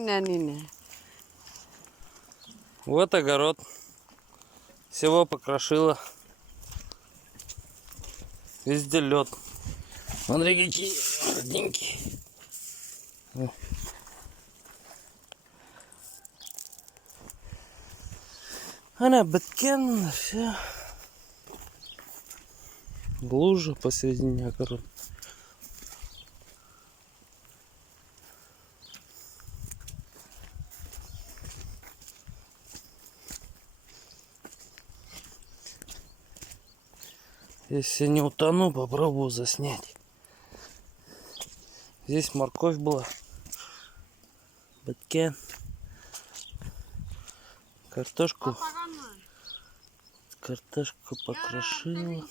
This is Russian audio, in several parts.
Не-не-не. Вот огород. Всего покрошило. Везде лед. Смотри, какие родненькие. Она беткен, все. Лужа посередине огорода. Если не утону, попробую заснять. Здесь морковь была. Беткен. Картошку покрошила.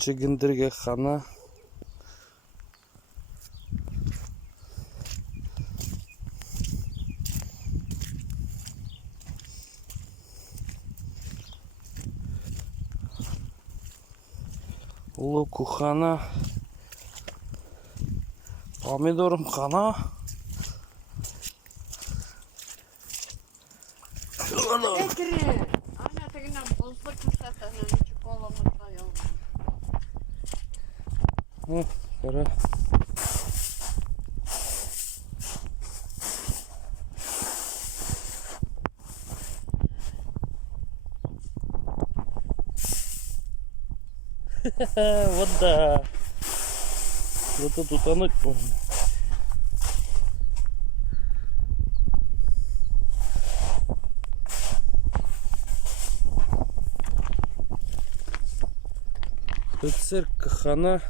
Чигендерге хана. Луку хана. Помидором хана. Пора. Вот да. Вот тут утонуть можно. Тут церковь хана.